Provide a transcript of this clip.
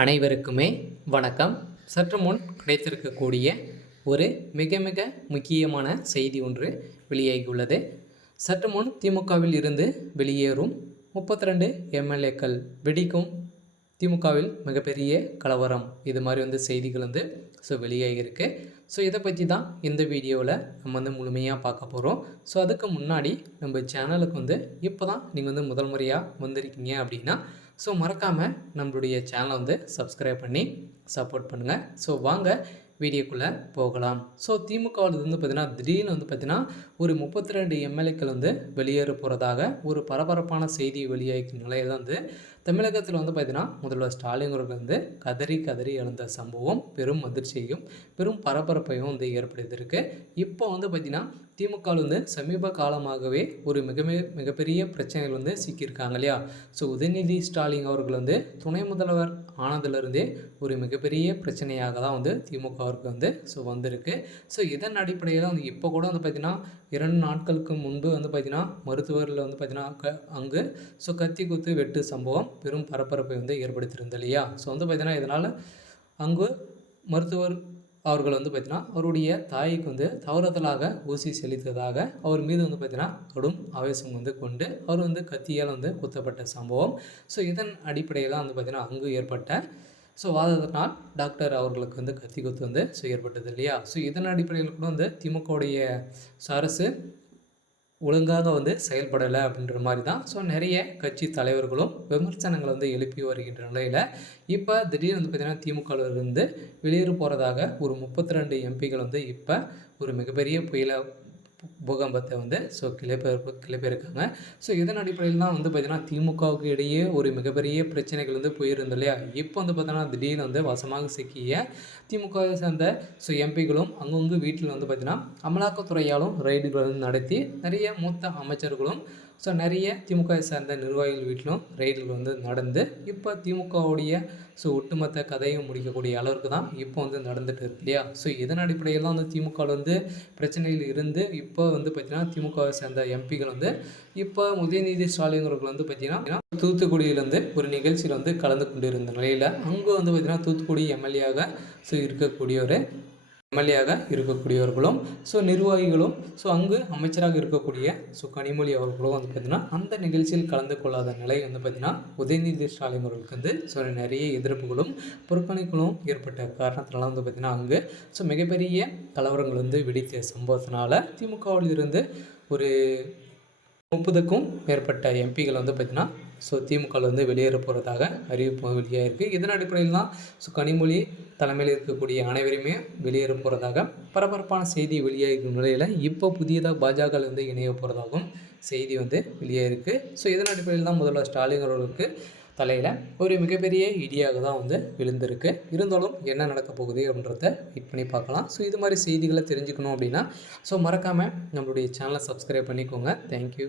அனைவருக்குமே வணக்கம். சற்று முன் கிடைத்திருக்கக்கூடிய ஒரு மிக மிக முக்கியமான செய்தி ஒன்று வெளியாகியுள்ளது. சற்று முன் திமுகவில் இருந்து வெளியேறும் 32 எம்எல்ஏக்கள் வெடிக்கும் திமுகவில் மிகப்பெரிய கலவரம், இது மாதிரி செய்திகள் வெளியாகியிருக்கு. இதை பற்றி தான் இந்த வீடியோவில் நம்ம முழுமையாக பார்க்க போகிறோம். அதுக்கு முன்னாடி நம்ம சேனலுக்கு இப்போ தான் நீங்கள் முதல் முறையாக வந்திருக்கீங்க அப்படின்னா மறக்காமல் நம்மளுடைய சேனலை சப்ஸ்கிரைப் பண்ணி சப்போர்ட் பண்ணுங்கள். வாங்க வீடியோக்குள்ளே போகலாம். திமுகவில் பார்த்திங்கன்னா திடீர்னு பார்த்திங்கன்னா ஒரு 32 எம்எல்ஏக்கள் வெளியேற போகிறதாக ஒரு பரபரப்பான செய்தி வெளியாகிற நிலையில் தமிழகத்தில் பார்த்திங்கன்னா முதல்வர் ஸ்டாலின் அவர்கள் கதறி கதறி எழுந்த சம்பவம் பெரும் அதிர்ச்சியையும் பெரும் பரபரப்பையும் ஏற்படுத்தியிருக்கு. இப்போ பார்த்திங்கன்னா திமுகவில் சமீப காலமாகவே ஒரு மிகப்பெரிய பிரச்சனைகள் சிக்கியிருக்காங்க இல்லையா. உதயநிதி ஸ்டாலின் அவர்கள் துணை முதல்வர் ஆனதிலிருந்தே ஒரு மிகப்பெரிய பிரச்சனையாக தான் திமுகவிற்கு வந்திருக்கு. இதன் அடிப்படையில் இப்போ கூட பார்த்திங்கன்னா 2 நாட்களுக்கு முன்பு பார்த்திங்கன்னா மருத்துவரில் பார்த்திங்கன்னா அங்கு கத்தி குத்து வெட்டு சம்பவம் பெரும் பரபரப்பை ஏற்படுத்தியிருந்தது இல்லையா. பார்த்திங்கன்னா இதனால் அங்கு மருத்துவர் அவர்கள் பார்த்திங்கன்னா அவருடைய தாய்க்கு தவறுதலாக ஊசி செலுத்ததாக அவர் மீது பார்த்திங்கன்னா கடும் ஆவேசம் கொண்டு அவர் கத்தியால் குத்தப்பட்ட சம்பவம். இதன் அடிப்படையில் பார்த்திங்கன்னா அங்கு ஏற்பட்ட வாதத்தினால் டாக்டர் அவர்களுக்கு கத்தி குத்து ஏற்பட்டது இல்லையா. இதன் அடிப்படையில் கூட திமுகவுடைய அரசு ஒழுங்காக செயல்படலை அப்படின்ற மாதிரி தான் நிறைய கட்சி தலைவர்களும் விமர்சனங்களை எழுப்பி வருகின்ற நிலையில் இப்போ திடீர்னு பார்த்திங்கன்னா திமுகவிலிருந்து வெளியேற போகிறதாக ஒரு 32 எம்பிகள் இப்போ ஒரு மிகப்பெரிய பூகம்பத்தை கிளப்பியிருக்காங்க. இதன் அடிப்படையில் தான் பார்த்திங்கன்னா திமுகவுக்கு இடையே ஒரு மிகப்பெரிய பிரச்சனைகள் போயிருந்தது இல்லையா. இப்போ பார்த்திங்கன்னா திடீர்னு வசமாக சிக்கிய திமுகவை சேர்ந்த எம்பிகளும் அங்கங்கே வீட்டில் பார்த்திங்கன்னா அமலாக்கத்துறையாலும் ரைடுகள் நடத்தி நிறைய மூத்த அமைச்சர்களும் நிறைய திமுகவை சேர்ந்த நிர்வாகிகள் வீட்டிலும் ரைடுகள் நடந்து இப்போ திமுகவுடைய ஒட்டுமொத்த கதையும் முடிக்கக்கூடிய அளவுக்கு தான் இப்போ நடந்துட்டு இருக்கு இல்லையா. இதன் அடிப்படையில் தான் திமுகவில் பிரச்சனைகள் இருந்து இப்போ பார்த்திங்கன்னா திமுகவை சேர்ந்த எம்பிகள் இப்போ உதயநிதி ஸ்டாலின் அவர்கள் பார்த்திங்கன்னா தூத்துக்குடியிலேருந்து ஒரு நிகழ்ச்சியில் கலந்து கொண்டு இருந்த நிலையில் அங்கே பார்த்திங்கன்னா தூத்துக்குடி எம்எல்ஏயாக இருக்கக்கூடியவர்களும் நிர்வாகிகளும் அங்கு அமைச்சராக இருக்கக்கூடிய கனிமொழி அவர்களும் பார்த்திங்கன்னா அந்த நிகழ்ச்சியில் கலந்து கொள்ளாத நிலை பார்த்திங்கன்னா உதயநிதி ஸ்டாலின் அவர்களுக்கு நிறைய எதிர்ப்புகளும் புறக்கணிகளும் ஏற்பட்ட காரணத்தினால பார்த்திங்கன்னா அங்கு மிகப்பெரிய கலவரங்கள் வெடித்த சம்பவத்தினால திமுகவில் இருந்து ஒரு 30க்கும் மேற்பட்ட எம்பிகள் பார்த்திங்கன்னா திமுகவில் வெளியேற போகிறதாக அறிவிப்பு வெளியாகிருக்கு. இதன் அடிப்படையில் தான் கனிமொழி தலைமையில் இருக்கக்கூடிய அனைவருமே வெளியேற போகிறதாக பரபரப்பான செய்தி வெளியாகிருக்கும் நிலையில் இப்போ புதியதாக பாஜக இணைய போகிறதாகவும் செய்தி வெளியாகிருக்கு. இதன் அடிப்படையில் தான் முதல்வர் ஸ்டாலின் அவர்களுக்கு தலையில் ஒரு மிகப்பெரிய இடியாக தான் விழுந்திருக்கு. இருந்தாலும் என்ன நடக்க போகுது அப்படின்றத வெயிட் பண்ணி பார்க்கலாம். இது மாதிரி செய்திகளை தெரிஞ்சுக்கணும் அப்படின்னா மறக்காமல் நம்மளுடைய சேனலை சப்ஸ்கிரைப் பண்ணிக்கோங்க. தேங்க்யூ.